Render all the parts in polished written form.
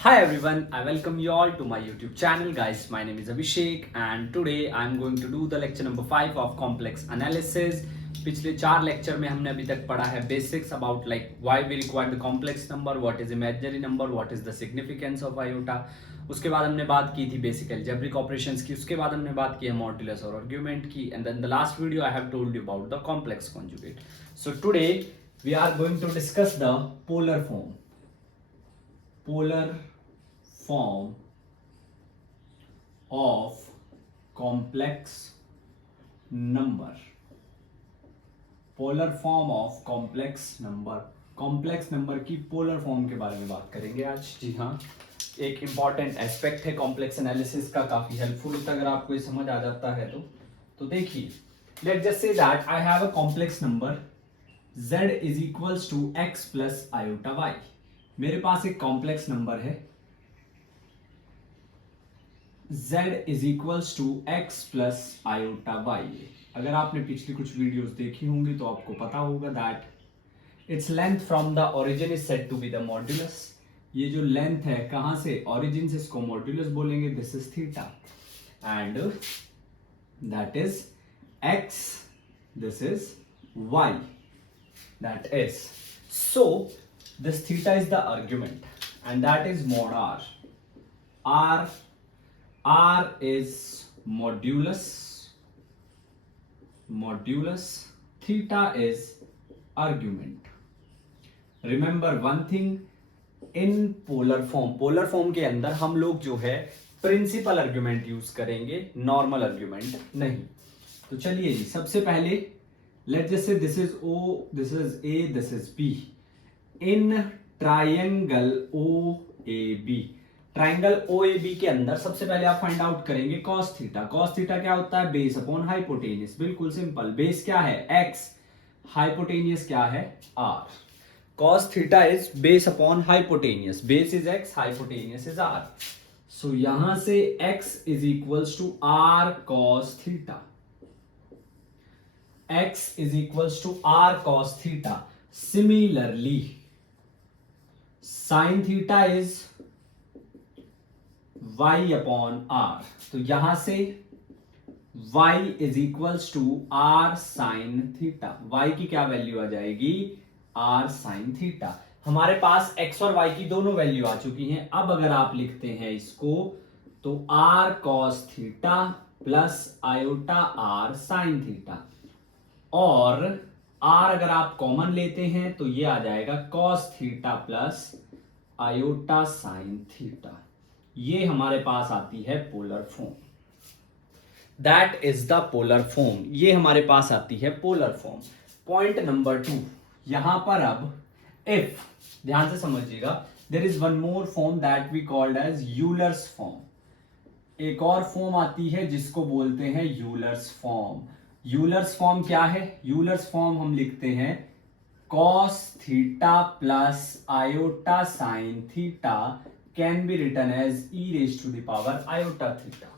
Hi everyone, I welcome you all to my YouTube channel. Guys, my name is Abhishek and today I am going to do the lecture number 5 of complex analysis. पिछले 4 lecture में हमने अभी तक पढ़ा है basics about like why we require the complex number, what is imaginary number, what is the significance of iota. उसके बाद हमने बात की थी बेसिक अलजेब्रिक ऑपरेशंस की. उसके बाद हमने बात की है मॉड्यूलस और आर्गुमेंट की. And then the last video I have told you about the complex conjugate. So today we are going to discuss the polar form. polar form of complex number. Polar form of complex number. Complex number की polar form के बारे में बात करेंगे आज. जी हाँ, एक इंपॉर्टेंट एस्पेक्ट है कॉम्प्लेक्स एनालिसिस का, काफी हेल्पफुल होता है अगर आपको ये समझ आ जाता है तो देखिए, let just say that I have a complex number z is equals to x plus iota y. मेरे पास एक कॉम्प्लेक्स नंबर है z is equals to x plus iota y. अगर आपने पिछली कुछ वीडियोस देखी होंगी तो आपको पता होगा that its length from the origin is said to be the modulus. ये जो लेंथ है कहां से, ओरिजिन से, इसको मॉड्यूलस बोलेंगे. This is theta and that is x, this is y, that is. So this theta is the argument and that is mod r is modulus, theta is argument. remember one thing, in polar form के अंदर हम लोग जो है principal argument use करेंगे, normal argument नहीं. तो चलिए जी, सबसे पहले लेट जस्ट से this is o, this is a, this is b. In triangle OAB, triangle OAB के अंदर सबसे पहले आप फाइंड आउट करेंगे cos थीटा. cos थीटा क्या होता है, बेस अपॉन हाइपोटेनियस. बिल्कुल सिंपल. बेस क्या है x, हाइपोटेनियस क्या है r. cos theta is base upon hypotenuse. Base is x, hypotenuse is r. So यहां से x is equals to r cos theta. x is equals to r cos theta. Similarly sine theta is y upon r. तो यहां से y is equals to r sine theta. y की क्या value आ जाएगी, r sine theta. हमारे पास x और y की दोनों वैल्यू आ चुकी हैं. अब अगर आप लिखते हैं इसको तो r cos theta plus iota r sine theta, और r अगर आप कॉमन लेते हैं तो ये आ जाएगा cos theta plus iota sine theta. ये हमारे पास आती है polar form. That is the polar form. ये हमारे पास आती है पोलर फॉर्म. पॉइंट नंबर 2, यहां पर अब इफ, ध्यान से समझिएगा, there is one more form that we called as Euler's form. एक और फॉर्म आती है जिसको बोलते हैं यूलर्स फॉर्म. यूलर्स फॉर्म क्या है, यूलर्स फॉर्म हम लिखते हैं cos theta plus iota sine theta can be written as e raise to the power iota theta.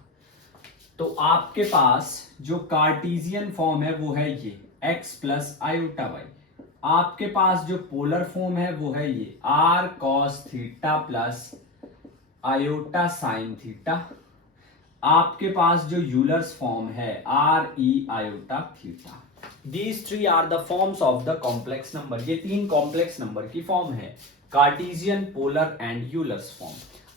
तो आपके पास जो कार्टेशियन फॉर्म है वो है ये x प्लस आयोटा y. आपके पास जो पोलर फॉर्म है वो है ये r cos theta plus iota sine theta. आपके पास जो यूलर्स फॉर्म है r e iota theta. These three are the forms of the complex number. ये 3 कॉम्प्लेक्स नंबर की फॉर्म है, Cartesian, polar and Euler's form.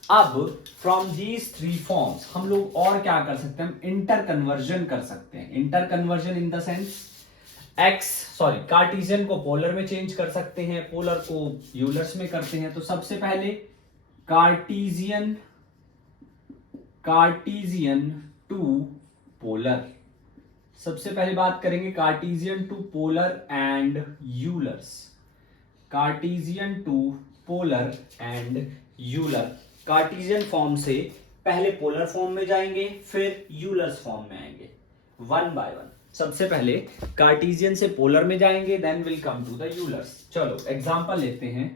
अब फ्रॉम these 3 फॉर्म्स हम लोग और क्या कर सकते हैं, हम इंटर कन्वर्जन कर सकते हैं. Inter conversion in the sense Cartesian को पोलर में चेंज कर सकते हैं, पोलर को यूलर्स में करते हैं. तो सबसे पहले कार्टेशियन टू पोलर. सबसे पहले बात करेंगे Cartesian to polar and Euler's. Cartesian to polar and Euler. Cartesian form से पहले पोलर फॉर्म में जाएंगे, फिर यूलर्स फॉर्म में आएंगे, वन बाय वन. सबसे पहले कार्टेशियन से पोलर में जाएंगे, then will come to the Euler's. चलो एग्जांपल लेते हैं.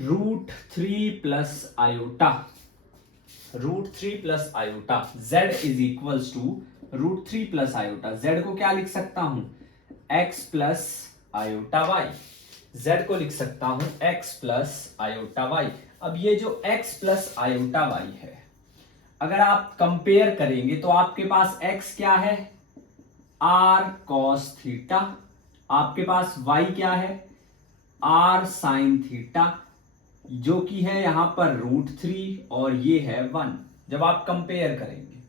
√3 plus iota, √3 plus iota. z is equals to √3 plus iota. z को क्या लिख सकता हूं, x plus iota y. z को लिख सकता हूं x प्लस आयोटा y। अब ये जो x प्लस आयोटा y है, अगर आप कंपेयर करेंगे तो आपके पास x क्या है, r cos थीटा, आपके पास y क्या है, r sin थीटा, जो कि है यहां पर √3 और ये है 1। जब आप कंपेयर करेंगे,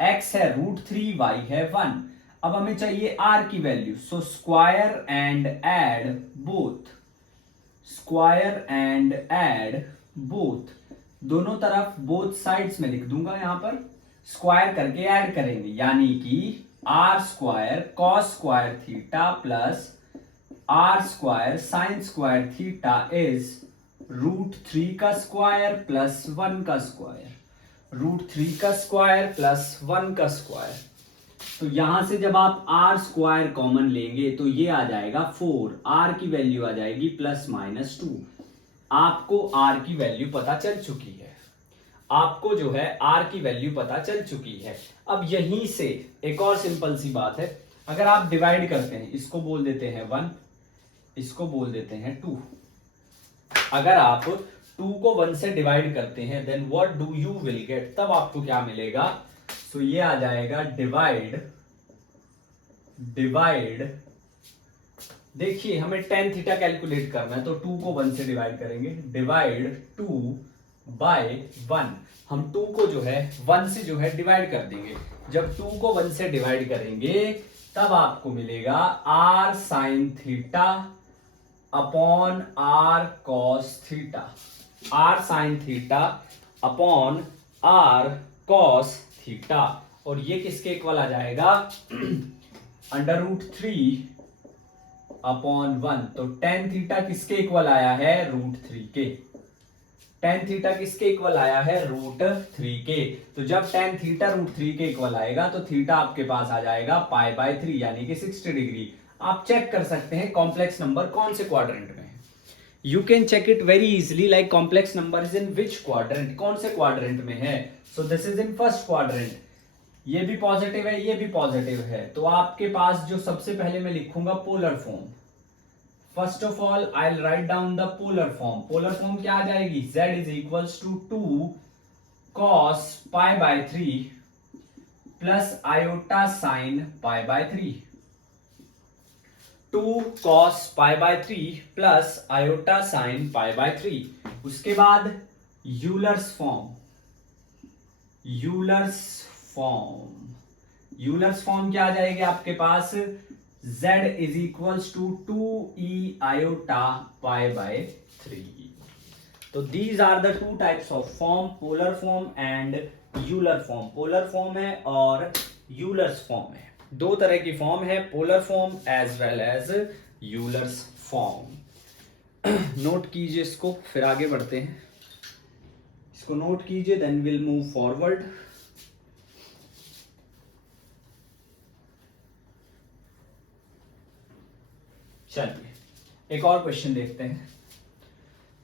x है √3, y है 1। अब हमें चाहिए r की value, so square and add both, square and add both, दोनों तरफ बोथ साइड्स में लिख दूंगा, यहां पर स्क्वायर करके ऐड करेंगे, यानी कि r square cos square theta plus r square sine square theta is √3 का स्क्वायर प्लस 1 का स्क्वायर, √3 का स्क्वायर प्लस 1 का स्क्वायर। तो यहां से जब आप r स्क्वायर कॉमन लेंगे तो ये आ जाएगा 4, r की वैल्यू आ जाएगी +-2। आपको r की वैल्यू पता चल चुकी है, आपको जो है r की वैल्यू पता चल चुकी है। अब यहीं से एक और सिंपल सी बात है, अगर आप डिवाइड करते हैं, इसको बोल देते हैं 1, इसको बोल देते हैं 2। अगर आप 2 को 1 से डिवाइड करते हैं, then what do you will get, तब आपको क्या मिलेगा, सो ये आ जाएगा डिवाइड, देखिए हमें tan थीटा कैलकुलेट करना है, तो 2 को 1 से डिवाइड करेंगे, डिवाइड 2/1। हम 2 को जो है 1 से जो है डिवाइड कर देंगे। जब 2 को 1 से डिवाइड करेंगे तब आपको मिलेगा r sin theta upon r cos theta, r sin theta upon r cos theta, और ये किसके इक्वल आ जाएगा, √3 अपॉन 1। तो tan थीटा किसके इक्वल आया है, √3 के, tan थीटा किसके इक्वल आया है, √3 के। तो जब tan थीटा √3 के इक्वल आएगा तो थीटा आपके पास आ जाएगा π/3 यानी कि 60 डिग्री। आप चेक कर सकते हैं कॉम्प्लेक्स नंबर कौन से क्वाड्रेंट में है, you can check it very easily, like complex number is in which quadrant, कौन से क्वाड्रेंट में है। So this is in first quadrant, ये भी पॉजिटिव है, ये भी पॉजिटिव है, तो आपके पास जो सबसे पहले मैं लिखूंगा polar form. First of all I will write down the polar form. Polar form क्या आ जाएगी, z is equals to 2 cos π/3 plus iota sine π/3, 2 cos π/3 plus iota sine π/3। उसके बाद यूलर्स फॉर्म, यूलर्स फॉर्म क्या आ जाएगी आपके पास, z is equals to 2e iota π/3। तो these are the 2 types of form, polar form and Euler form. Polar form है और यूलर्स फॉर्म है, 2 तरह की फॉर्म है, polar form as well as Euler's form. Note कीजिए इसको, फिर आगे बढ़ते हैं, इसको नोट कीजिए, देन विल मूव फॉरवर्ड। चलिए एक और क्वेश्चन देखते हैं,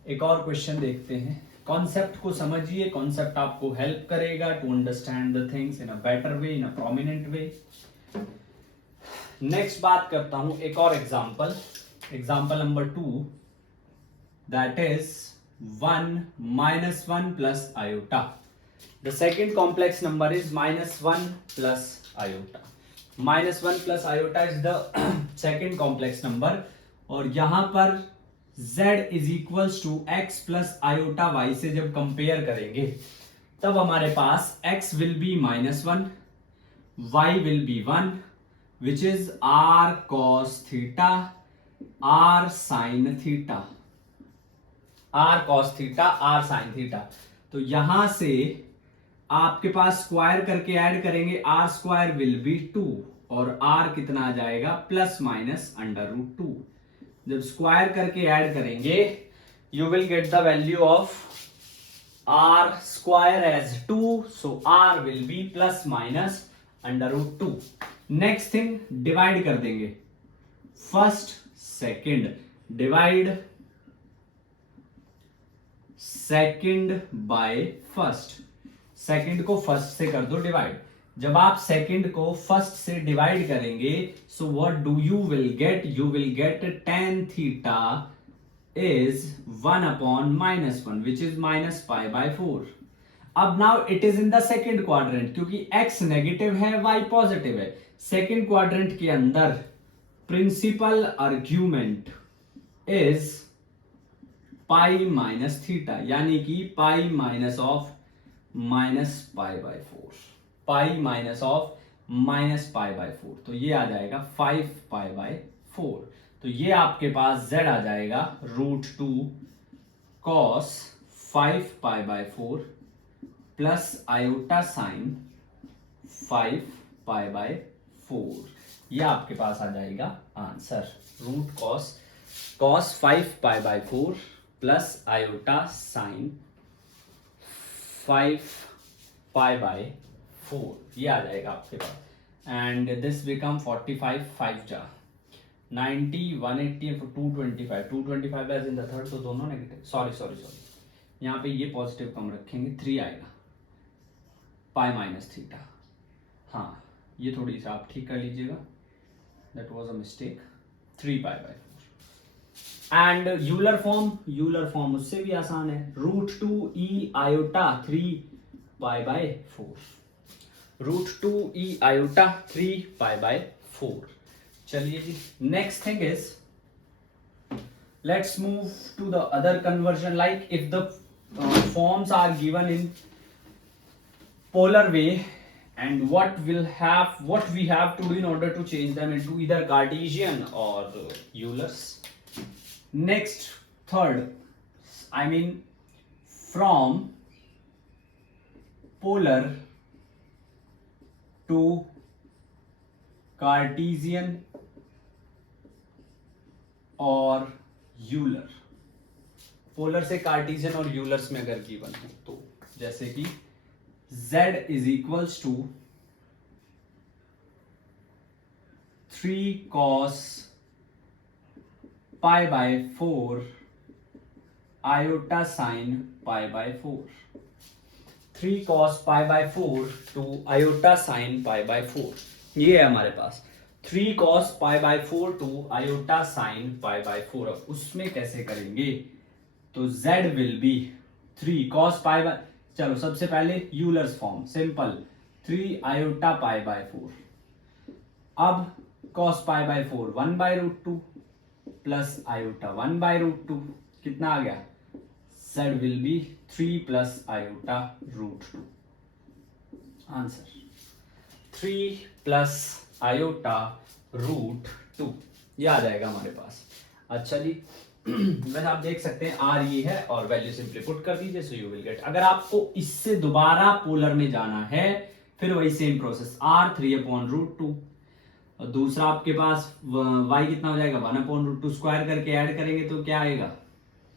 एक और क्वेश्चन देखते हैं। कॉन्सेप्ट को समझिए, कॉन्सेप्ट आपको हेल्प करेगा to understand the things in a better way, in a prominent way. Next बात करता हूं एक और example, example number 2, that is 1 -1 plus iota. The second complex number is -1 plus iota. -1 plus iota is the second complex number, और यहां पर z is equals to x plus iota y से जब कंपेयर करेंगे तब हमारे पास x will be -1, y will be 1, which is r cos theta, r sin theta, r cos theta, r sin theta. तो यहां से आपके पास स्क्वायर करके ऐड करेंगे, r स्क्वायर विल बी 2 और r कितना आ जाएगा, ±√2। जब स्क्वायर करके ऐड करेंगे you will get the value of r square as 2, so r will be ±√2। Next thing, divide कर देंगे, first second, divide second by first, second को फर्स्ट से कर दो डिवाइड। जब आप सेकंड को फर्स्ट से डिवाइड करेंगे, so what do you will get, you will get tan theta is 1 upon -1 which is -π/4. अब now it is in the second quadrant, क्योंकि x नेगेटिव है y पॉजिटिव है। सेकेंड क्वाड्रेंट के अंदर principal argument is pi minus theta, यानी कि pi minus of -π/4, pi minus of -π/4, तो ये आ जाएगा 5π/4। तो ये आपके पास z आ जाएगा √2 cos 5π/4 प्लस आयोटा साइन 5π/4। ये आपके पास आ जाएगा answer, root cos 5π/4 plus iota sine 5π/4, ये आ जाएगा आपके पास। एंड दिस बिकम 45, 5 जा 90, 180 225, 225 एज इन द थर्ड, तो दोनों नेगेटिव, सॉरी यहाँ पे ये पॉजिटिव कम रखेंगे, 3 आएगा पाई माइनस थीटा। हाँ, ये थोड़ी सा आप ठीक कर लीजिएगा, that was a mistake, 3π/4। And Euler form उससे भी आसान है, √2 e आयोटा 3π/4, √2 e आयोटा 3π/4। चलिए जी, next thing is let's move to the other conversion, like if the forms are given in polar way, and what we have to do in order to change them into either Cartesian or Euler's. Next, third, I mean from polar to Cartesian और Euler, polar से Cartesian और Euler's में अगर given हो तो जैसे कि z is equals to 3 cos π/4 iota sine π/4, 3 cos π/4 to iota sine π/4, ये है हमारे पास 3 cos π/4 टू आयोटा साइन π/4। अब उसमें कैसे करेंगे, तो z विल बी 3 cos π/, चलो सबसे पहले यूलर्स फॉर्म सिंपल, 3 आयोटा π/4, अब cos π/4 1/√2 प्लस आयोटा 1/√2, कितना आ गया, z will be 3 plus iota √2, answer 3 plus iota √2, ये आ जाएगा हमारे पास। अच्छा जी, वैसे आप देख सकते हैं आर ये है और वैल्यू सिंपली पुट कर दीजिए, सो यू विल गेट। अगर आपको इससे दोबारा पोलर में जाना है फिर वही सेम प्रोसेस, r 3/√2 और दूसरा आपके पास y कितना हो जाएगा 1/√2, स्क्वायर करके ऐड करेंगे तो क्या आएगा,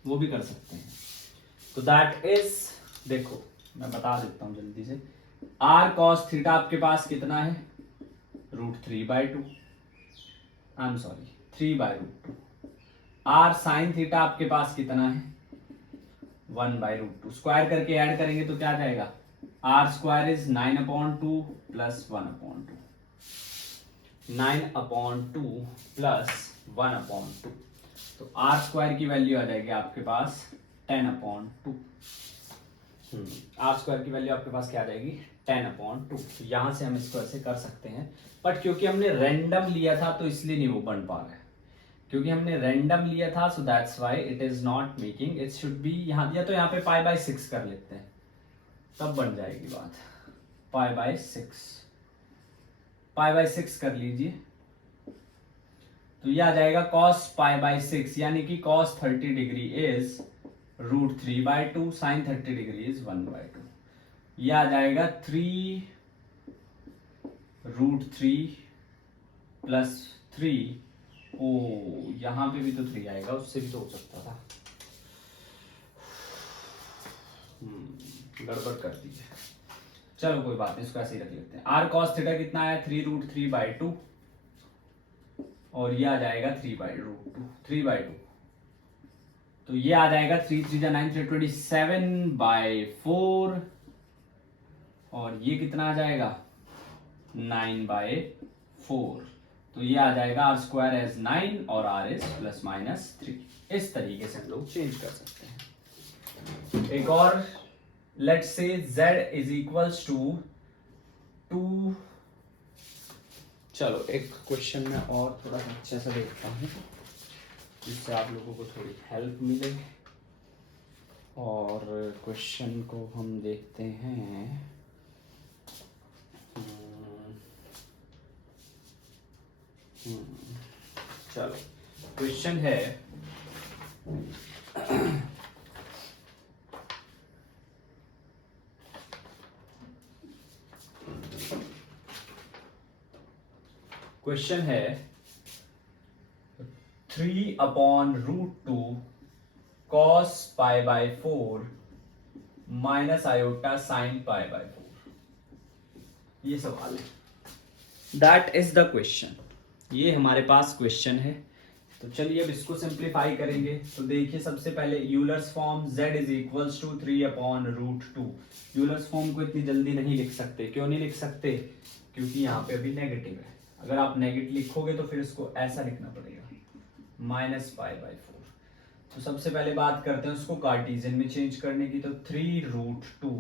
वो भी कर सकते हैं। तो दैट इज, देखो मैं बता देता हूं जल्दी से, r cos थीटा आपके पास कितना है √3/2, I am sorry 3/√2, r sin theta आपके पास कितना है 1/√2, स्क्वायर करके ऐड करेंगे तो क्या जाएगा, r square is 9/2 plus 1/2, 9/2 plus 1/2, तो r स्क्वायर की वैल्यू आ जाएगी आपके पास 10/2, r स्क्वायर की वैल्यू आपके पास क्या आ जाएगी 10/2। तो यहां से हम इसको ऐसे कर सकते हैं, बट क्योंकि हमने रैंडम लिया था तो इसलिए नहीं वो बन पा रहा है, क्योंकि हमने रैंडम लिया था, so that's why it is not making, it should be यहाँ दिया तो यहाँ पे π/6 कर लेते हैं, तब बन जाएगी बात, π/6 कर लीजिए, तो ये आ जाएगा cos π/6, यानी कि cos 30 degree is √3/2, sin 30 degree is 1/2, ये आ जाएगा 3 √3 प्लस 3, ओ यहां पे भी तो 3 आएगा, उससे भी तो हो सकता था, गड़बड़ कर दी है, चलो कोई बात नहीं, इसको ऐसे ही रख लेते हैं। r cos थीटा कितना है 3√3/2 और ये आ जाएगा 3/2, तो ये आ जाएगा 3 3 9 27/4 और ये कितना आ जाएगा 9/4, तो ये आ जाएगा आर स्क्वायर एज 9 और आर इज प्लस माइनस 3। इस तरीके से हम लोग चेंज कर सकते हैं। एक और let's say z is equals to 2। चलो एक क्वेश्चन में और थोड़ा सा अच्छे से देखता हूँ जिससे आप लोगों को थोड़ी हेल्प मिले। और क्वेश्चन को हम देखते हैं। चलो क्वेश्चन है क्वेश्चन है 3/√2 cos pi by 4 minus iota sine pi by 4। ये सवाल है। That is the question. ये हमारे पास क्वेश्चन है। तो चलिए अब इसको सिंप्लीफाई करेंगे। तो देखिए सबसे पहले Euler's form z is equals to 3/√2। Euler's form को इतनी जल्दी नहीं लिख सकते। क्यों नहीं लिख सकते? क्योंकि यहाँ पे अभी नेगेटिव है। अगर आप नेगेटिव लिखोगे तो फिर इसको ऐसा लिखना पड़ेगा माइनस पाई बाय 4। तो सबसे पहले बात करते हैं उसको कार्टेशियन में चेंज करने की। तो 3√2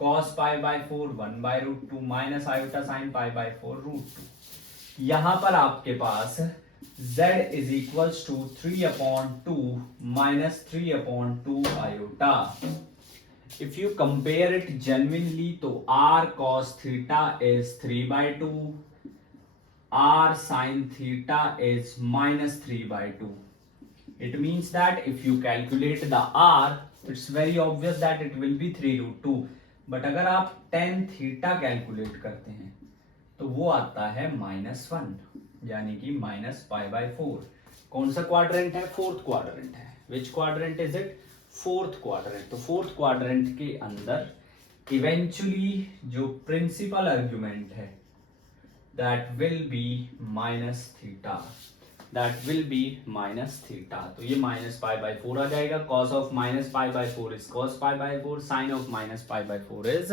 cos pi by 4 1/√2 minus iota sine pi by 4√2। यहां पर आपके पास z is equals to 3/2 minus 3/2 iota. If you compare it genuinely तो r cos theta is 3/2, r sin theta is minus 3/2. It means that if you calculate the r, it's very obvious that it will be 3√2. But अगर आप tan theta calculate करते हैं तो वो आता है -1, यानी कि -π/4। कौन सा क्वाड्रेंट है? फोर्थ क्वाड्रेंट है। विच quadrant is it? Fourth quadrant. तो फोर्थ क्वाड्रेंट के अंदर इवेंचुअली जो प्रिंसिपल आर्ग्यूमेंट है that will be minus theta, that will be minus theta। तो ये -π/4 आ जाएगा। cos of -π/4 is cos π/4, sin of -π/4 is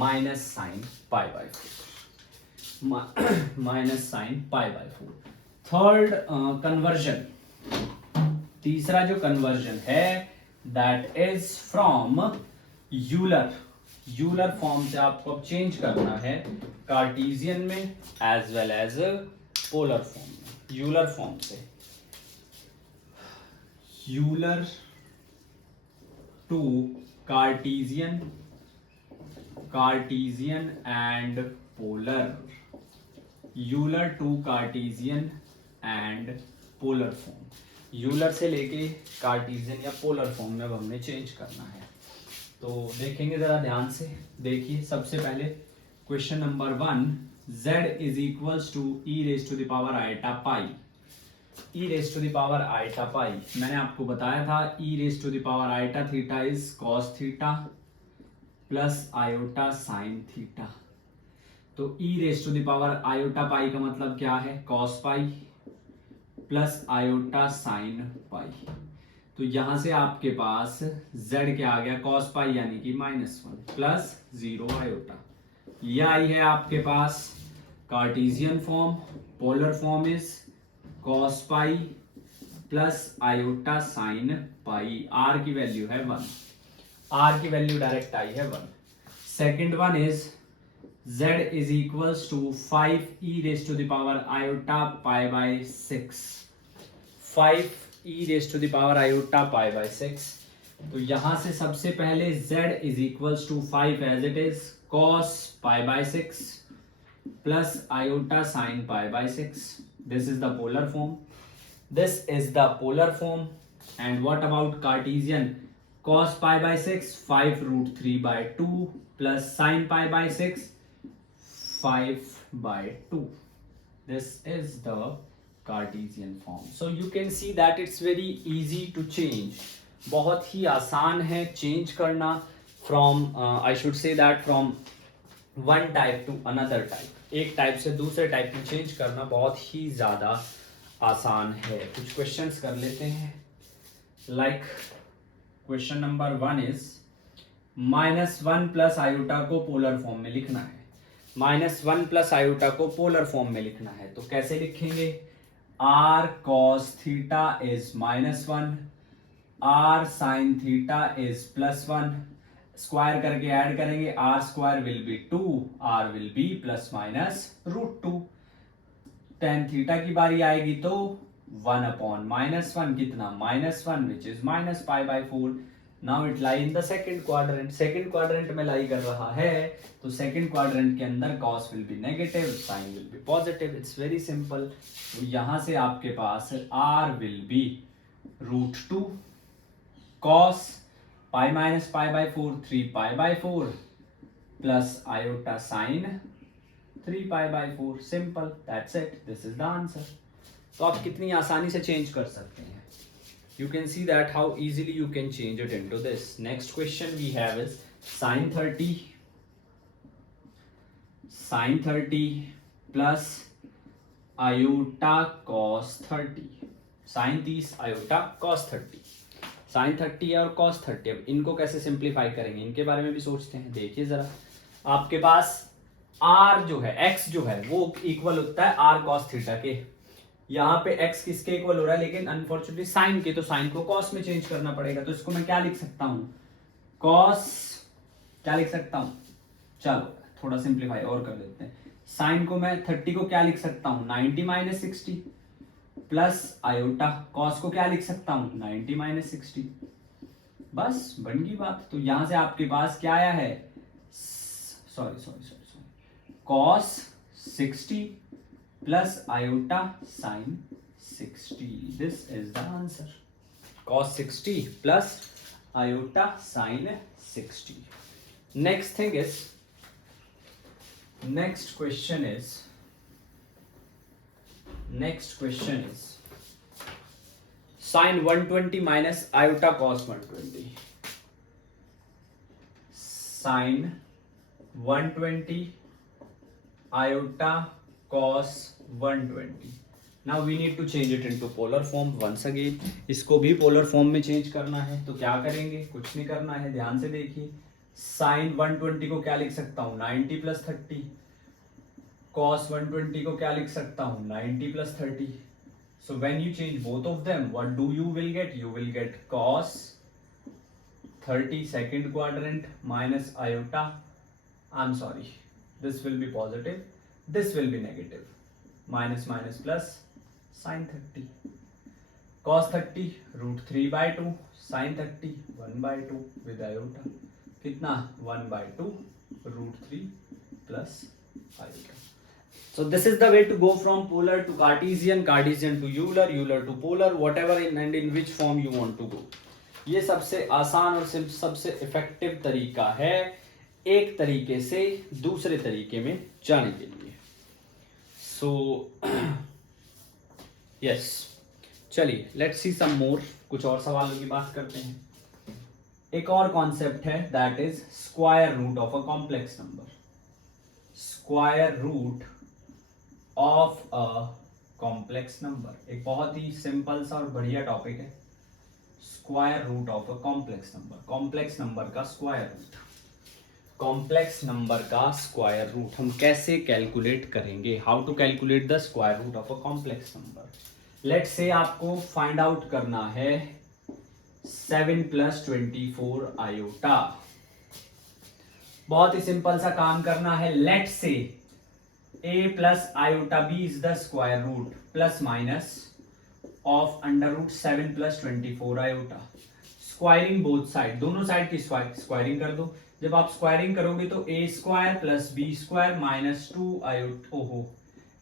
minus sin π/4, minus sin π/4। Third conversion, तीसरा जो कन्वर्जन है that is from Euler form से आपको अब चेंज करना है कार्टेशियन में as well as polar form में। यूलर फॉर्म से Euler to Cartesian and polar, Euler to Cartesian and polar form. Euler से लेके कार्टेशियन या पोलर फॉर्म में अब हमने चेंज करना है। तो देखेंगे जरा ध्यान से। देखिए सबसे पहले question number 1, z is equals to e raise to the power iota pi. E raise to the power iota pi मैंने आपको बताया था e raise to the power iota theta is cos theta plus iota sine theta. तो e raise to the power iota pi का मतलब क्या है? Cos pi plus iota sine pi. तो यहां से आपके पास z क्या आ गया? cos पाई यानी कि -1 प्लस 0 आयोटा। यह आई है आपके पास Cartesian form. Polar form is cos pi plus iota sine pi. r की वैल्यू है 1, r की वैल्यू डायरेक्ट आई है 1। Second one is z is equals to 5 e raise to the power iota pi by 6। 5 e raise to the power iota pi by 6। तो यहां से सबसे पहले z is equals to 5 as it is cos pi by 6 plus iota sine pi by 6। This is the polar form, this is the polar form. And what about Cartesian? cos pi by 6 5√3/2 plus sine pi by 6 5/2। This is the Cartesian form. So you can see that it's very easy to change. बहुत ही आसान है change करना from I should say that from one type to another type. एक type से दूसरे type में change करना बहुत ही ज्यादा आसान है। कुछ क्वेश्चंस कर लेते हैं। Like question number 1 is -1 plus iota को पोलर फॉर्म में लिखना है। -1 प्लस आयोटा को पोलर फॉर्म में लिखना है, तो कैसे लिखेंगे? r cos theta is -1, r sin theta is +1, square करके ऐड करेंगे, r square will be 2, r will be ±√2। tan theta की बारी आएगी तो 1/-1 कितना? -1 which is -π/4। Now it lie in the second quadrant, second quadrant में लाई कर रहा है, तो सेकंड क्वाड्रेंट के अंदर cos will be negative, sin will be positive. It's very simple. तो यहां से आपके पास r will be √2 cos π-π/4 3π/4 plus iota sin 3π/4। Simple, that's it, this is the answer. तो आप कितनी आसानी से चेंज कर सकते हैं। You can see that how easily you can change it into this. Next question we have is sin 30 plus iota cos 30, sin 30 iota cos 30, sin 30 और cos 30। अब इनको कैसे सिंप्लीफाई करेंगे, इनके बारे में भी सोचते हैं। देखिए जरा, आपके पास r जो है, x जो है वो इक्वल होता है r cos थीटा के। यहाँ पे x किसके इक्वल हो रहा है, लेकिन अनफॉर्चुनेटली साइन के, तो साइन को cos में चेंज करना पड़ेगा। तो इसको मैं क्या लिख सकता हूँ? cos, क्या लिख सकता हूँ? चलो थोड़ा सिंप्लीफाई और कर लेते हैं। साइन को मैं 30 को क्या लिख सकता हूँ? 90 - 60 प्लस आयोटा। cos को क्या लिख सकता हूँ? 90 - 60। बस बन गई बात। तो यहां से आपके पास क्या आया है? Sorry cos 60 plus iota sin 60. This is the answer. Cos 60 plus iota sin 60. Next question is sin 120 minus iota cos 120. Sin 120 iota cos 120. Now we need to change it into polar form once again. इसको भी polar form में change करना है, तो क्या करेंगे? कुछ नहीं करना है, ध्यान से देखिए। sin 120 को क्या लिख सकता हूँ? 90 + 30। cos 120 को क्या लिख सकता हूँ? 90 + 30। So when you change both of them, what do you will get? You will get cos 30 second quadrant minus iota. I'm sorry, this will be positive, this will be negative. Minus plus sin 30. Cos 30 √3/2, sin 30 1/2 with iota. कितना? 1/2 √3 plus iota. So this is the way to go from polar to Cartesian, Cartesian to Euler, Euler to polar, whatever and in which form you want to go. ये सबसे आसान और सबसे effective तरीका है एक तरीके से दूसरे तरीके में जाने के लिए। So yes, चलिए let's see some more, कुछ और सवालों की बात करते हैं। एक और कॉन्सेप्ट है, that is square root of a complex number. Square root of a complex number एक बहुत ही सिंपल सा और बढ़िया टॉपिक है। Square root of a complex number, complex number का स्क्वायर रूट, कॉम्प्लेक्स नंबर का स्क्वायर रूट हम कैसे कैलकुलेट करेंगे? How to calculate the square root of a complex number. Let's say आपको फाइंड आउट करना है 7 + 24 आयोटा। बहुत ही सिंपल सा काम करना है। Let's say a + iota b is the square root plus minus of √7 + 24 iota. Squaring both side, दोनों side की स्क्वायरिंग कर दो। जब आप स्क्वायरिंग करोगे तो a² + b² - 2 आयोटा, ओहो,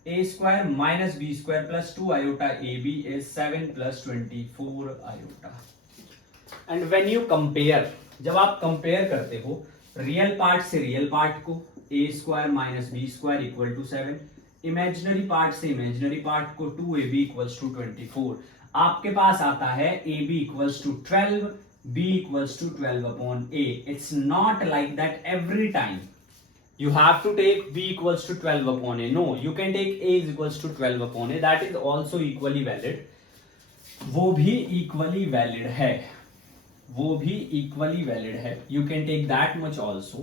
a² - b² + 2 iota ab is 7 + 24 iota. And when you compare, जब आप कंपेयर करते हो रियल पार्ट से रियल पार्ट को, a² - b² = 7, इमेजिनरी पार्ट से इमेजिनरी पार्ट को 2ab = 24, आपके पास आता है ab = 12, b = 12/a. It's not like that every time you have to take b = 12/a. No, you can take a = 12/a. That is also equally valid. वो भी equally valid है, वो भी equally valid है. You can take that much also.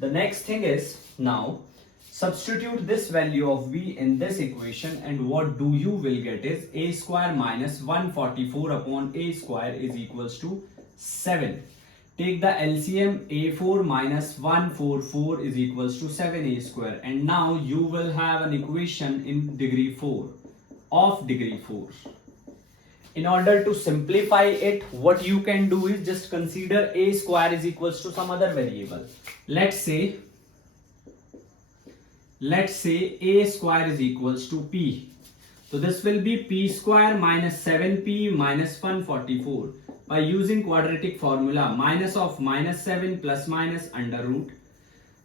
The next thing is, now Substitute this value of b in this equation and what do you will get is a square minus 144 upon a square is equals to 7. Take the LCM, a4 minus 144 is equals to 7a square, and now you will have an equation in degree 4 of degree 4. In order to simplify it, what you can do is just consider a square is equals to some other variable. Let's say a square is equals to p. So this will be p square minus 7p minus 144. By using quadratic formula, minus of minus 7 plus minus under root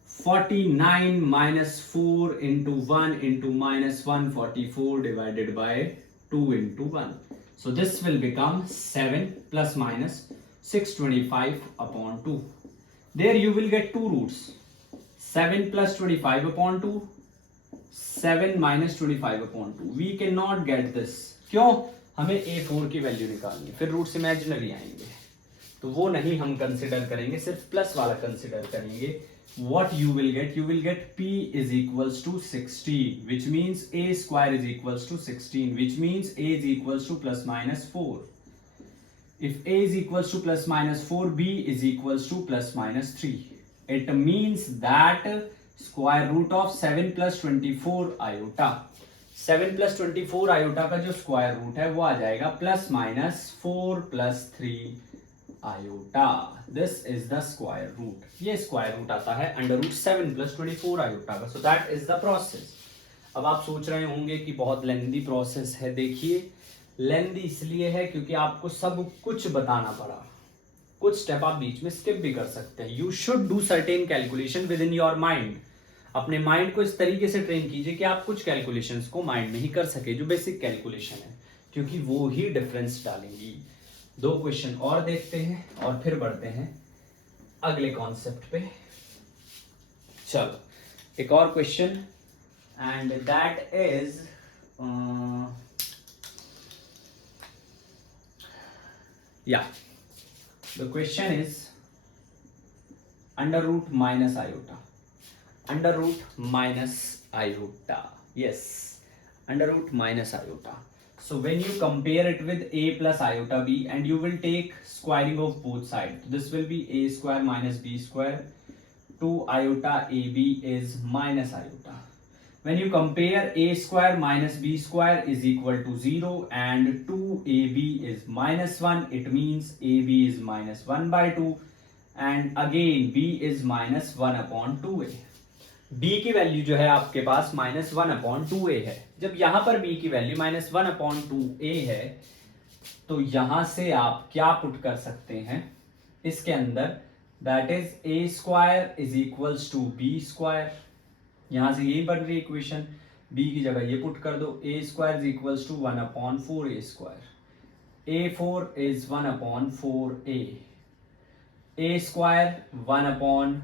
49 minus 4 into 1 into minus 144 divided by 2 into 1. So this will become 7 plus minus 625 upon 2. There you will get two roots. 7 plus 25 upon 2, 7 minus 25 upon 2. We cannot get this. क्यों? हमें a4 की value निकालनी है, फिर roots imaginary आएंगे, तो वो नहीं हम कंसिडर करेंगे, सिर्फ प्लस वाला कंसिडर करेंगे. What you will get p is equals to 16, which means a square is equals to 16, which means a is equals to plus minus 4. If a is equals to plus minus 4, b is equals to plus minus 3. It means that square root of 7 plus 24 iota, 7 plus 24 iota का जो square root है वो आ जाएगा plus minus 4 plus 3 iota. This is the square root. ये square root आता है under root 7 plus 24 iota का. So that is the process. अब आप सोच रहे होंगे कि बहुत लेंदी प्रोसेस है. देखिए, लेंदी इसलिए है क्योंकि आपको सब कुछ बताना पड़ा. कुछ स्टेप आप बीच में स्किप भी कर सकते हैं. You should do certain calculation with in your mind. अपने माइंड को इस तरीके से ट्रेन कीजिए कि आप कुछ कैलकुलेशंस को माइंड में ही कर सके, जो बेसिक कैलकुलेशन है, क्योंकि वो ही डिफरेंस डालेंगी. 2 क्वेश्चन और देखते हैं और फिर बढ़ते हैं अगले कॉन्सेप्ट पे. चलो, एक और question, and that is the question is under root minus iota. Under root minus iota. Yes, under root minus iota. So when you compare it with a plus iota b, and you will take squaring of both sides, this will be a square minus b square. 2 iota ab is minus iota. When you compare a square minus b square is equal to 0 and 2ab is minus 1, it means ab is minus 1 by 2, and again b is minus 1 upon 2a. b की value जो है आपके पास minus 1 upon 2a है. जब यहां पर b की value minus 1 upon 2a है, तो यहां से आप क्या पुट कर सकते हैं इसके अंदर, that is a square is equals to b square. यहां से यही बन रही इक्वेशन. b की जगह ये पुट कर दो. a square is equals to 1 upon 4a square. a4 is 1 upon 4a. a square 1 upon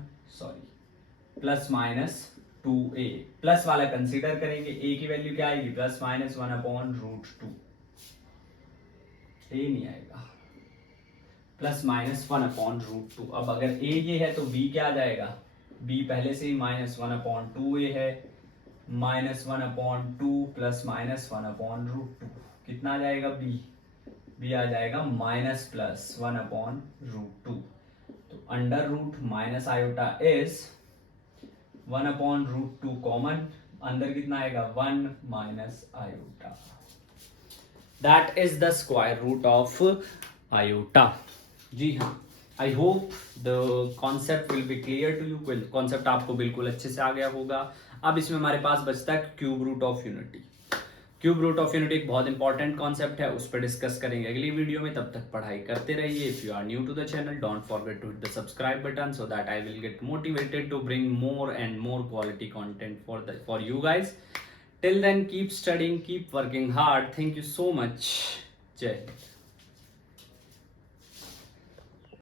plus minus 2a. Plus वाला कंसीडर करेंगे. a की वैल्यू क्या आएगी? Plus minus 1 upon root 2. a नहीं आएगा. Plus minus 1 upon root 2. अब अगर a ये है तो b क्या आ जाएगा? b पहले से ही माइनस 1 अपॉन 2a है. Minus 1 upon 2 plus minus 1 upon root 2. कितना आ जाएगा? b आ जाएगा माइनस प्लस 1 अपॉन रूट 2. तो under root minus iota is 1 upon root 2 common. अंदर कितना आएगा? 1 minus iota. That is the square root of iota. जी हाँ, I hope the concept will be clear to you. Concept आपको बिल्कुल अच्छे से आ गया होगा. अब इसमें हमारे पास बचता है cube root of unity. Cube root of unity एक बहुत इंपॉर्टेंट कॉन्सेप्ट है, उस पर डिस्कस करेंगे अगली वीडियो में. तब तक पढ़ाई करते रहिए. If you are new to the channel, don't forget to hit the subscribe button so that I will get motivated to bring more and more quality content for you guys. Till then keep studying, keep working hard. Thank you so much. जय हिंद.